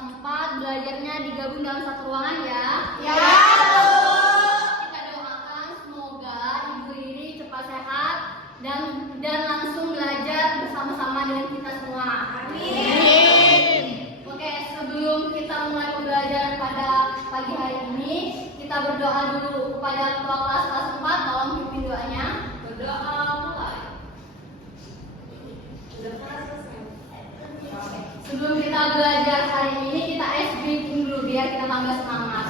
4 belajarnya digabung dalam satu ruangan ya. Ya. Kita doakan semoga Ibu Riri cepat sehat dan langsung belajar bersama-sama dengan kita semua. Amin. Oke, sebelum kita mulai pembelajaran pada pagi hari ini, kita berdoa dulu kepada ketua kelas 4. Tolong pimpin doanya. Berdoa mulai. Sebelum kita belajar hari ini, kita ice drinking dulu biar kita tambah semangat.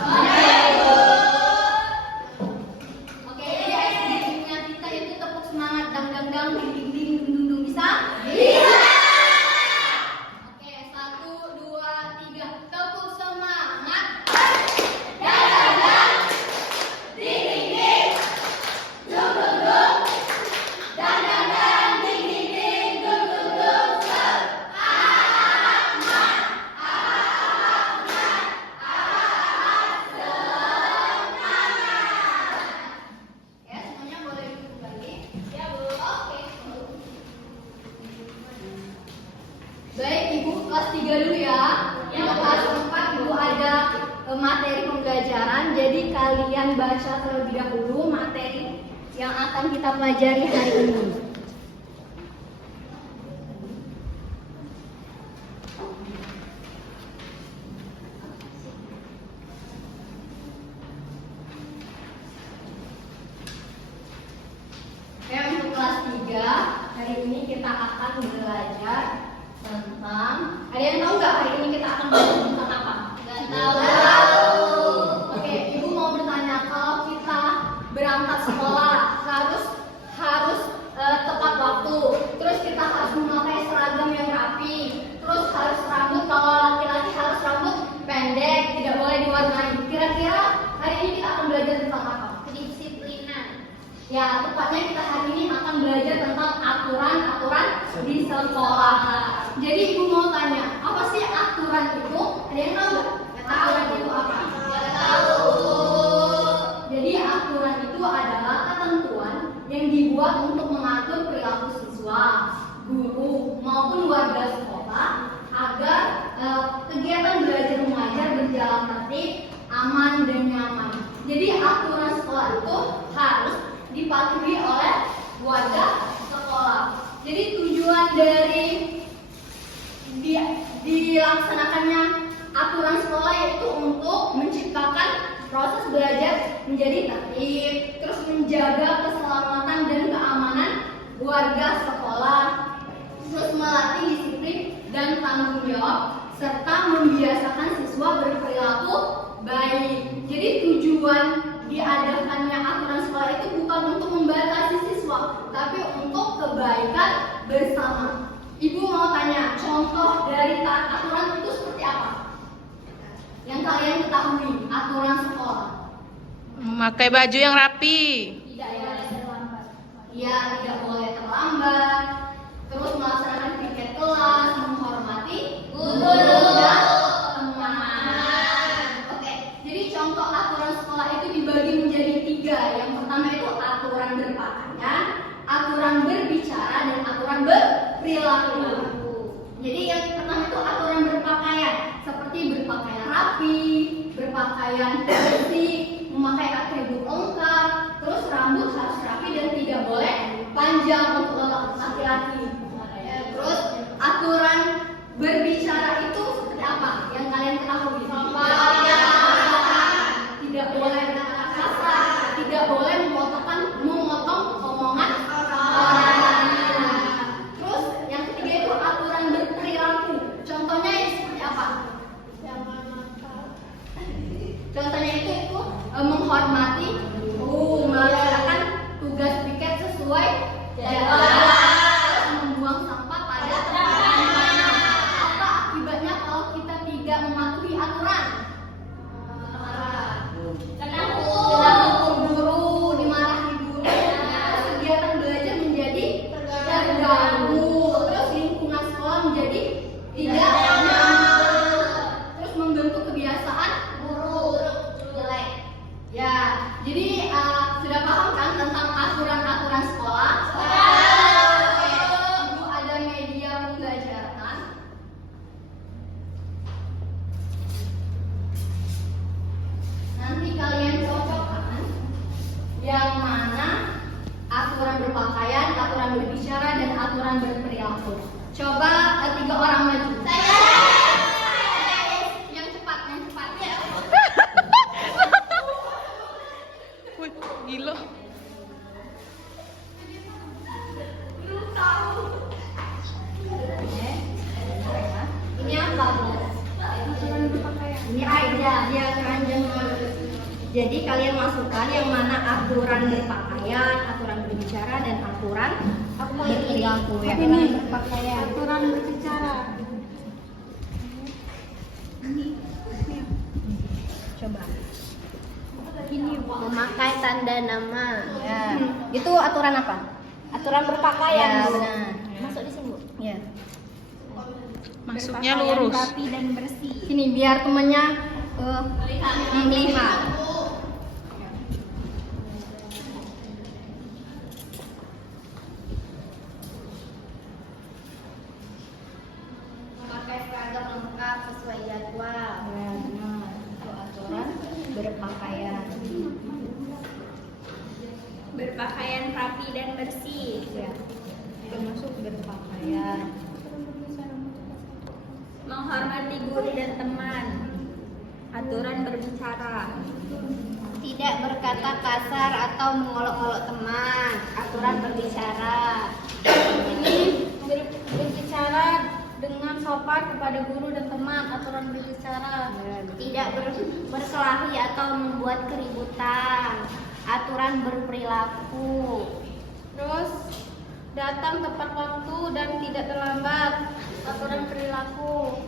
Oke, jadi ice drinkingnya kita itu tepuk semangat, dang dang dang, ding ding ding, dung dung dung, bisa? Bisa. Oke, 1, 2, 3, tepuk semangat. Dang dang dang, ding ding ding, dung dung dung, dang dang dang, ding ding ding, dung dung dung. Ya, semuanya boleh duduk kembali. Ya, Bu. Oke. Baik, Ibu kelas 3 dulu ya. Untuk kelas 4 Ibu ada materi pembelajaran. Jadi kalian baca terlebih dahulu materi yang akan kita pelajari hari ini. Oke, untuk kelas 3 hari ini kita akan belajar tentang, ada yang tahu nggak hari ini kita akan belajar tentang apa? Nggak tahu. Oke, Ibu mau bertanya, kalau kita berangkat sekolah harus tepat waktu, terus kita harus memakai seragam yang rapi, terus harus rambut, kalau laki-laki harus rambut pendek, tidak boleh diwarnai. Kira-kira hari ini kita akan belajar tentang apa? Kedisiplinan. Ya, tepatnya kita hari ini akan belajar tentang aturan-aturan di sekolah. Jadi Ibu mau tanya, apa sih aturan itu? Ada yang tahu nggak? Aturan itu apa? Nggak tahu. Jadi aturan itu adalah ketentuan yang dibuat untuk mengatur perilaku siswa, guru, maupun warga sekolah agar kegiatan belajar mengajar berjalan tertib, aman, dan nyaman. Jadi aturan sekolah itu harus dipatuhi oleh warga sekolah. Jadi tujuan dari dilaksanakannya aturan sekolah yaitu untuk menciptakan proses belajar menjadi tertib, terus menjaga keselamatan dan keamanan warga sekolah, terus melatih disiplin dan tanggung jawab, serta membiasakan siswa berperilaku baik. Jadi tujuan diadakannya aturan sekolah itu bukan untuk membatasi siswa, tapi untuk kebaikan bersama. Ibu mau tanya, contoh dari aturan itu seperti apa? Yang kalian ketahui, aturan sekolah. Memakai baju yang rapi. Tidak boleh terlambat. Iya, tidak boleh terlambat. Terus melaksanakan piket kelas, menghormati guru dan teman. Oke, jadi contoh aturan sekolah itu dibagi menjadi 3. Yang pertama itu aturan berpakaian, aturan berbicara, dan aturan berperilaku. Jadi yang pertama itu aturan berpakaian, seperti berpakaian rapi, berpakaian bersih, memakai atribut lengkap, terus rambut harus rapi dan tidak boleh panjang untuk laki-laki. Terus aturan berbicara itu seperti apa? Yang kalian ketahui? Tidak boleh kasar, tidak boleh memotong omongan orang. Terus yang ketiga itu aturan berperilaku. Contohnya itu seperti apa? Contohnya itu menghormati guru, melaksanakan tugas piket sesuai jadwal, membuang sampah pada tempatnya. Apa akibatnya kalau kita tidak mematuhi aturan? Kena hukum guru, dimarahi guru, kegiatan belajar menjadi terganggu, terus lingkungan sekolah menjadi tidak nyaman, terus membentuk kebiasaan buruk jelek. Ya, jadi Jadi kalian masukkan yang mana aturan berpakaian, aturan berbicara, dan aturan berperilaku ya. Aturan berbicara. Coba. Ini memakai tanda nama. Ya. Itu aturan apa? Aturan berpakaian. Ya, Bu. benar. Masuk di sini, Bu. Ya. Masuknya Berpakaian lurus. rapi dan bersih. Sini biar temennya melihat. Memakai seragam lengkap sesuai jadwal. Ya, benar. Itu aturan berpakaian. Berpakaian rapi dan bersih. Ya. Termasuk berpakaian. Menghormati guru dan teman. Aturan berbicara. Tidak berkata kasar atau mengolok-olok teman. Aturan berbicara. Ini berbicara dengan sopan kepada guru dan teman. Aturan berbicara. Tidak berkelahi atau membuat keributan. Aturan berperilaku. Terus datang tepat waktu dan tidak terlambat. Aturan perilaku.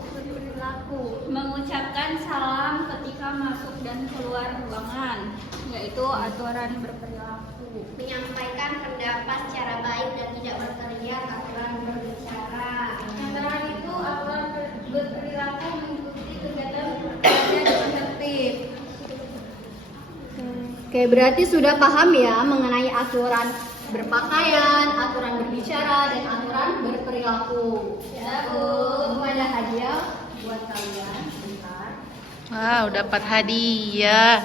Mengucapkan salam ketika masuk dan keluar ruangan, yaitu aturan berperilaku. Menyampaikan pendapat secara baik dan tidak berteriak. Aturan berbicara. Antara itu aturan berperilaku mengikuti kegiatan dengan tertib. Oke, berarti sudah paham ya mengenai aturan berpakaian, aturan berbicara, dan aturan berperilaku. Ya, Bu. Ada hadiah buat kalian. Bentar. Wow, dapat hadiah.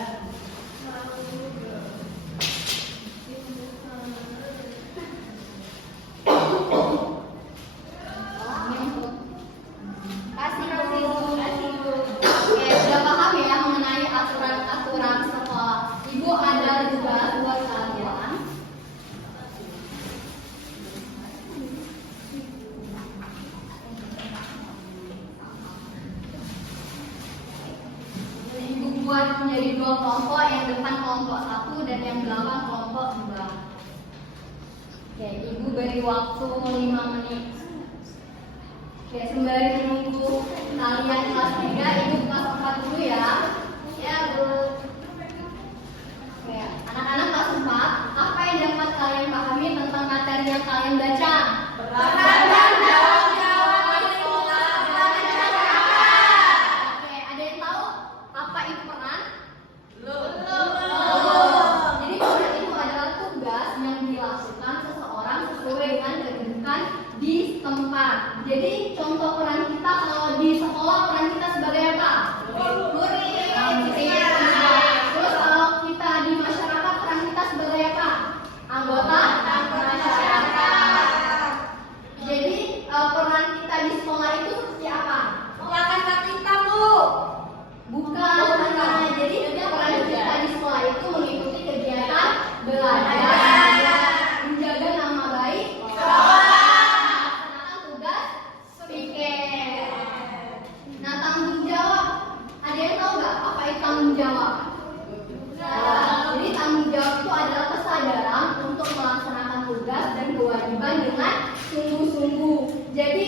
Kasih, Bu. Oke, sudah paham ya mengenai aturan-aturan sekolah. Ibu ada tugas buat kalian. Ibu buat menjadi 2 kelompok, yang depan kelompok 1 dan yang belakang kelompok 2. Oke, ibu beri waktu 5 menit. Oke, sembari menunggu kalian kelas 3, ibu kelas 4 dulu ya. Ya, Bu. Oke, anak-anak kelas 4, apa yang dapat kalian pahami tentang materi yang kalian baca? Oke, ada yang tahu apa itu peran? Jadi peran itu adalah tugas yang dilakukan seseorang sesuai dengan kedudukan di tempat. Jadi contoh peran kita kalau di sekolah, peran kita sebagai apa? Murid. Terus kalau kita di masyarakat, peran kita sebagai apa? Anggota masyarakat. Jadi peran kita di sekolah itu seperti apa? Bukan. Jadi peran kita di sekolah itu mengikuti kegiatan belajar, menjaga nama baik, melaksanakan tugas piket. Nah, tanggung jawab. Ada yang tahu nggak apa itu tanggung jawab? Jadi tanggung jawab itu adalah kesadaran untuk melaksanakan tugas dan kewajiban dengan sungguh-sungguh. Jadi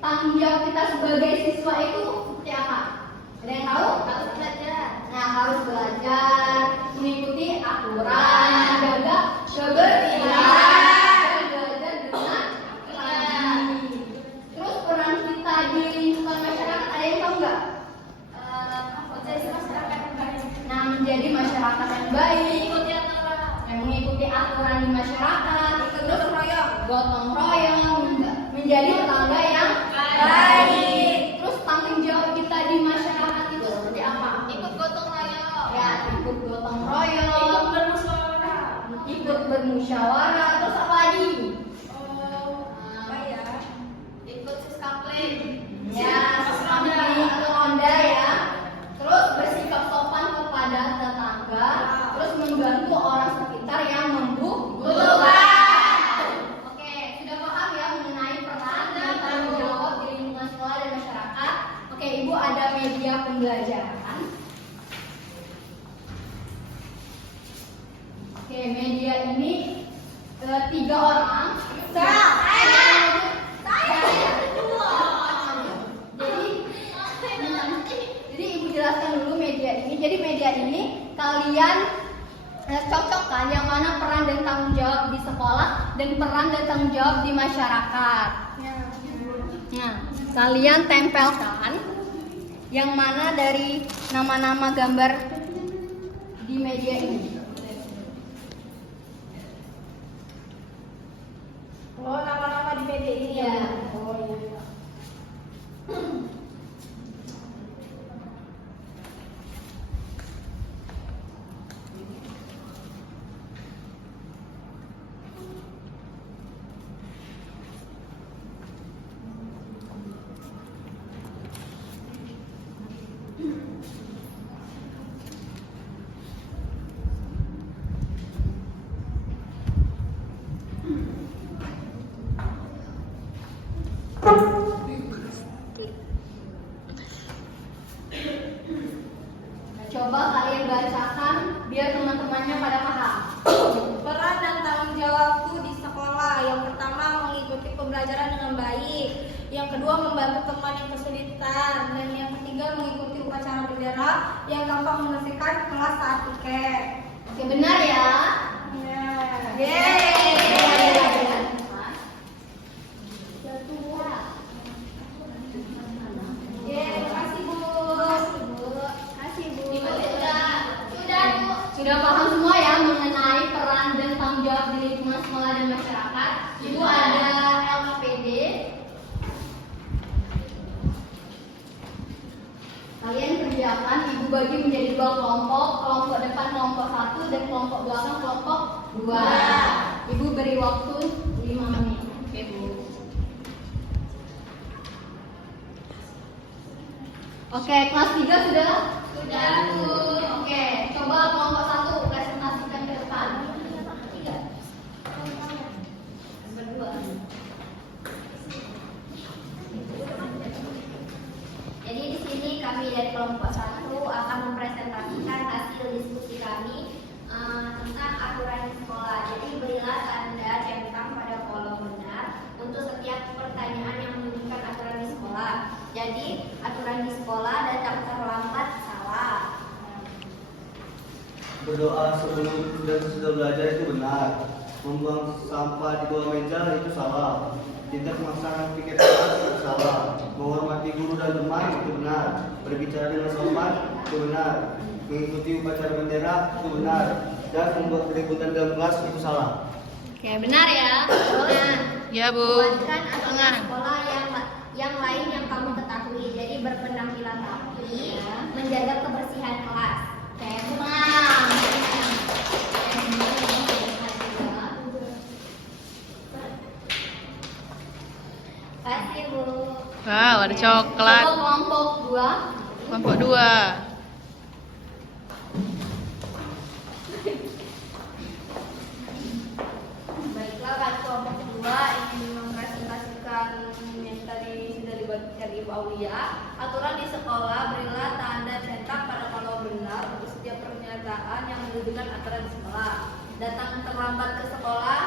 tanggung jawab kita sebagai siswa itu seperti apa? Ada yang tahu? Harus belajar. Nah, harus belajar, mengikuti aturan, menjaga kebersihan, dan belajar dengan rajin. Terus peran kita di lingkungan masyarakat, ada yang tahu nggak? Jadi masyarakat yang baik. Nah, menjadi masyarakat yang baik, yang mengikuti aturan di masyarakat, terus gotong royong, menjadi tetangga yang baik. Terus tanggung jawab kita di masyarakat itu seperti apa? Ikut gotong royong. Ya, ikut gotong royong, ikut bermusyawarah, terus apa lagi? Apa ya? Ikut siskapling. Ya, seperti ronda ya. Terus bersikap sopan kepada tetangga, terus membantu orang sekitar yang membutuhkan. Oke, sudah paham ya mengenai peran dan tanggung jawab di lingkungan sekolah dan masyarakat. Oke, Ibu ada media pembelajaran. Oke, media ini 3 orang. Jadi ibu jelaskan dulu media ini. Jadi media ini kalian cocokkan yang mana peran dan tanggung jawab di sekolah dan peran dan tanggung jawab di masyarakat. Nah, kalian tempelkan yang mana dari nama-nama gambar di media ini. Oh, nama-nama di media ini Iya. Oh iya. Coba kalian bacakan biar teman-temannya pada paham. Peran dan tanggung jawabku di sekolah. Yang pertama, mengikuti pembelajaran dengan baik. Yang kedua, membantu teman yang kesulitan. Dan yang ketiga, mengikuti upacara bendera yang gampang menyelesaikan kelas saat piket. Oke, benar ya? Sudah paham semua ya mengenai peran dan tanggung jawab di lingkungan sekolah dan masyarakat. Ibu ada LKPD. Kalian kerjakan, ibu bagi menjadi 2 kelompok. Kelompok depan kelompok 1 dan kelompok belakang kelompok 2. Ibu beri waktu 5 menit. Oke, Bu. Oke, kelas 3 sudah? Sudah, Bu. Oke, coba kelompok 1 presentasikan ke depan. Berdua. Jadi di sini kami dari kelompok 1 akan mempresentasikan hasil diskusi kami tentang aturan di sekolah. Jadi berilah tanda centang pada kolom benar untuk setiap pertanyaan yang menunjukkan aturan di sekolah. Jadi aturan di sekolah datang terlambat salah. Berdoa sebelum dan sesudah belajar itu benar. Membuang sampah di bawah meja itu salah. Tidak melaksanakan piket kelas itu salah. Menghormati guru dan teman itu benar. Berbicara dengan sopan itu benar. Mengikuti upacara bendera itu benar. Dan membuat keributan dalam kelas itu salah. Oke, benar ya? Nah, Ya, Bu. Buatkan aturan Dengar. sekolah yang lain yang kamu ketahui. Jadi berpenampilan rapi, menjaga kebersihan kelas. oke, tenang. Kasih Bu. Wow, ada coklat. Coba kelompok 2. Kelompok 2. Baiklah, kan kelompok kedua ingin mempresentasikan yang tadi sudah dibagikan Ibu Aulia. Aturan di sekolah, berilah tanda cetak pada kolom benar untuk setiap pernyataan yang menunjukkan aturan di sekolah. Datang terlambat ke sekolah,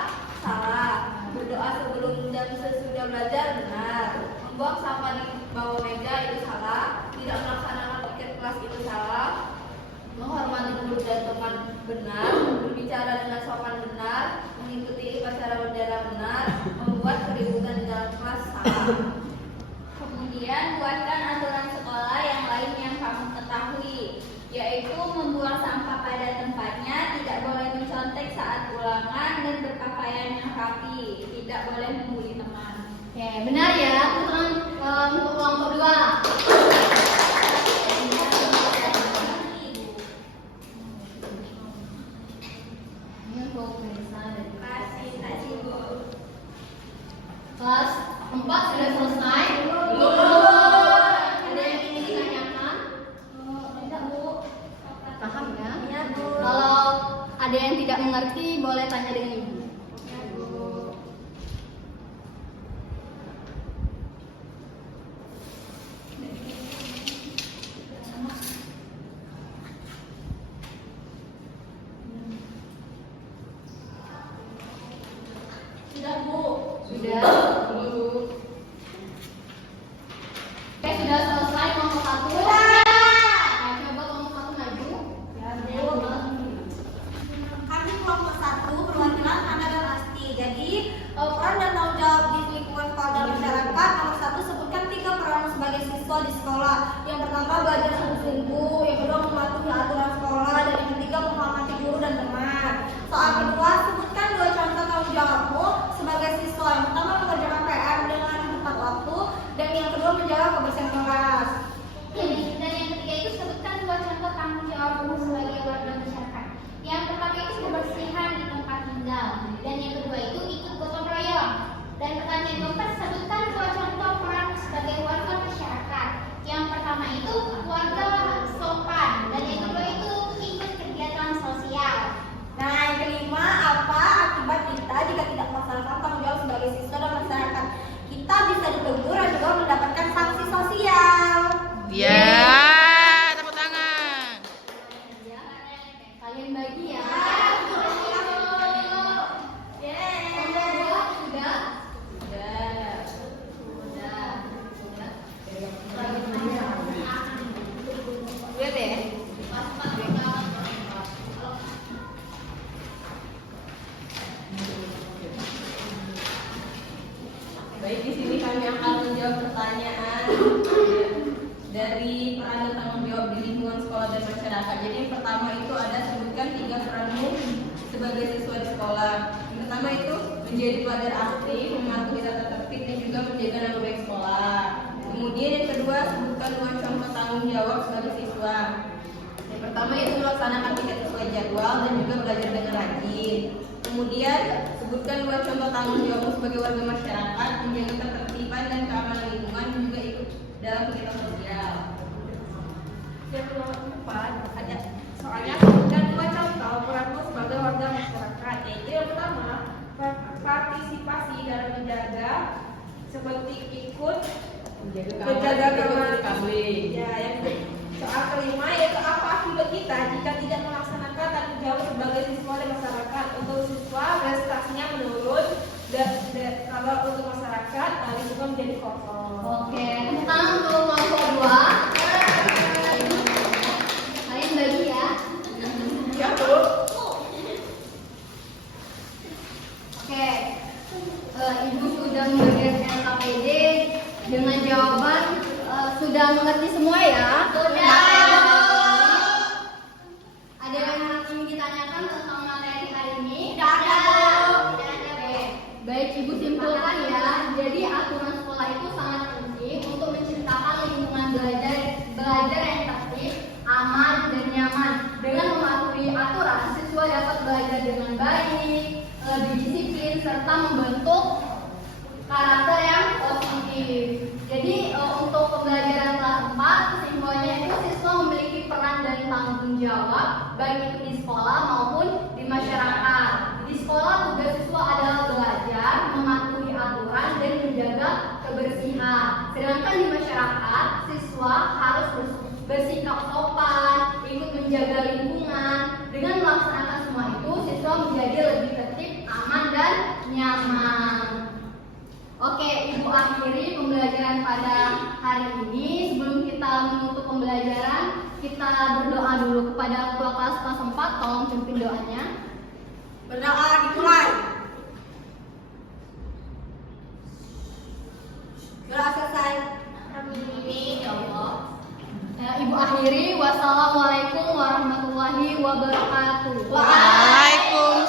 salah. Berdoa sebelum dan sesudah belajar, benar. Membuang sampah di bawah meja itu salah. Tidak melaksanakan piket kelas itu salah. Menghormati guru dan teman benar. Berbicara dengan sopan benar. Mengikuti upacara bendera benar. Membuat keributan di dalam kelas salah. Kemudian buatkan aturan sekolah yang lain yang kamu ketahui, yaitu membuang sampah pada tempatnya, tidak boleh mencontek saat ulangan, dan berpakaian yang rapi, tidak boleh membuli teman. Oke, benar ya? Untuk kelompok 2. Ini untuk Melissa dan Kasih Bu. kelas 4 sudah selesai. Ada yang ingin ditanyakan? Tidak Bu. Paham ya? Iya Bu. Kalau ada yang tidak mengerti, boleh tanya dengan ibu. Iya Bu. Yang pertama belajar sungguh-sungguh, yang kedua mematuhi aturan sekolah, dan yang ketiga menghormati guru dan teman. Soal kedua, sebutkan 2 contoh tanggung jawabmu sebagai siswa. Yang pertama mengerjakan PR dengan tepat waktu, dan yang kedua menjaga kebersihan kelas. Dan yang ketiga itu sebutkan 2 contoh tanggung jawabmu sebagai warga masyarakat. Yang pertama itu kebersihan di tempat tinggal, dan yang kedua itu ikut gotong royong. Dan pertanyaan keempat, sebutkan 2 contoh peran sebagai warga masyarakat. Yang pertama itu warga sopan, dan yang kedua itu ikut kegiatan sosial. Nah, yang kelima, apa akibat kita jika tidak melaksanakan tanggung jawab sebagai siswa dan masyarakat? Kita bisa ditegur dan juga mendapatkan sanksi sosial. Ya, tepuk tangan. Kalian bagi ya. Lihat ya. Baik, di sini kami akan menjawab pertanyaan dari peran dan tanggung jawab di lingkungan sekolah dan masyarakat. Jadi yang pertama itu ada sebutkan 3 peranmu sebagai siswa di sekolah. Yang pertama itu menjadi pelajar aktif, mematuhi tata tertib dan juga menjaga nama baik sekolah. Kemudian yang kedua sebutkan 2 contoh tanggung jawab sebagai siswa. Yang pertama itu melaksanakan tiket sesuai jadwal dan juga belajar dengan rajin. Kemudian sebutkan 2 contoh tanggung jawab sebagai warga masyarakat, menjaga ketertiban dan keamanan lingkungan dan juga ikut dalam kegiatan sosial. Yang keempat, ada soalnya sebutkan 2 contoh peranmu sebagai warga masyarakat, yaitu yang pertama partisipasi dalam menjaga seperti ikut menjaga keamanan. Ya, yang soal kelima yaitu apa akibat kita jika tidak melaksanakan tanggung jawab sebagai siswa dan masyarakat. Untuk siswa prestasinya menurun, dan kalau untuk masyarakat lingkungan menjadi kotor. Oke, tepuk tangan untuk kelompok 2. Kalian bagi ya. Ya, Bu. Oke, Ibu sudah memberikan LKPD dengan jawaban sudah mengerti semua ya? Sudah. Ada yang ingin ditanyakan tentang materi hari ini? Tidak ada. Oke, baik Ibu simpulkan ya. Jadi aturan sekolah itu sangat penting untuk menciptakan lingkungan belajar yang tertib, aman dan nyaman. Dengan mematuhi aturan, siswa dapat belajar dengan baik, lebih disiplin serta membentuk karakter yang positif. Jadi untuk pembelajaran kelas 4 kesimpulannya itu siswa memiliki peran dan tanggung jawab baik itu di sekolah maupun di masyarakat. Di sekolah tugas siswa adalah belajar, mematuhi aturan dan menjaga kebersihan. Sedangkan di masyarakat siswa harus bersikap sopan, ikut menjaga lingkungan. Dengan melaksanakan semua itu siswa menjadi lebih tertib, aman dan nyaman. Oke, Ibu akhiri pembelajaran pada hari ini. Sebelum kita menutup pembelajaran, kita berdoa dulu kepada ketua kelas 4. Tolong pimpin doanya. Berdoa dimulai. Doa selesai. Amin ya Allah. Ibu akhiri. Wassalamualaikum warahmatullahi wabarakatuh. Waalaikumsalam.